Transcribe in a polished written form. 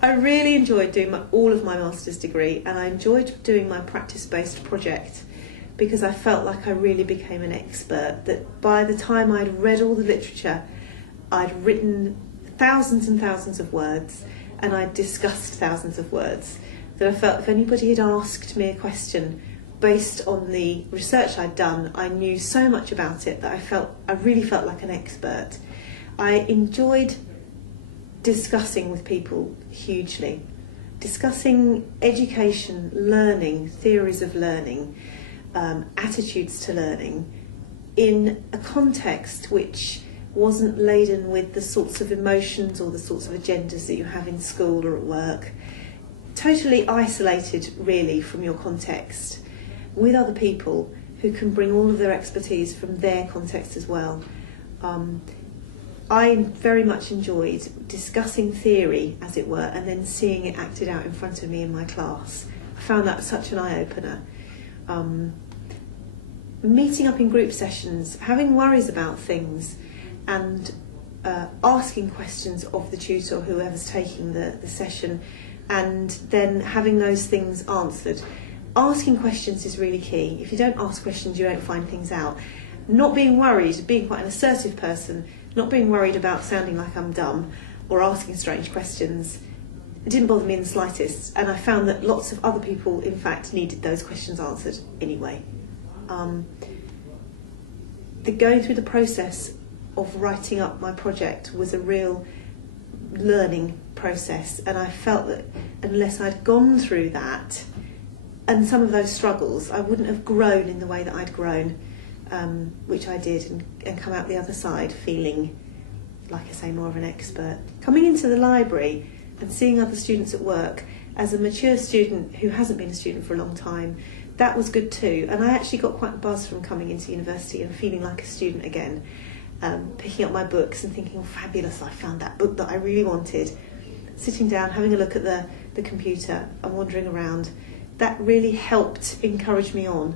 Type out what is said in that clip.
I really enjoyed doing all of my master's degree, and I enjoyed doing my practice-based project because I felt like I really became an expert, that by the time I'd read all the literature, I'd written thousands and thousands of words, and I'd discussed thousands of words, that I felt if anybody had asked me a question based on the research I'd done, I knew so much about it that I really felt like an expert. I enjoyed discussing with people hugely, discussing education, learning, theories of learning, attitudes to learning, in a context which wasn't laden with the sorts of emotions or the sorts of agendas that you have in school or at work. Totally isolated, really, from your context, with other people who can bring all of their expertise from their context as well. I very much enjoyed discussing theory, as it were, and then seeing it acted out in front of me in my class. I found that such an eye-opener. Meeting up in group sessions, having worries about things, and asking questions of the tutor or whoever's taking the session, and then having those things answered. Asking questions is really key. If you don't ask questions, you don't find things out. Not being worried, being quite an assertive person, not being worried about sounding like I'm dumb or asking strange questions, it didn't bother me in the slightest, and I found that lots of other people, in fact, needed those questions answered anyway. Going through the process of writing up my project was a real learning process, and I felt that unless I'd gone through that and some of those struggles, I wouldn't have grown in the way that I'd grown, which I did, and come out the other side feeling, like I say, more of an expert. Coming into the library and seeing other students at work, as a mature student who hasn't been a student for a long time, that was good too. And I actually got quite a buzz from coming into university and feeling like a student again, picking up my books and thinking, oh, fabulous, I found that book that I really wanted. Sitting down, having a look at the computer and wandering around, that really helped encourage me on.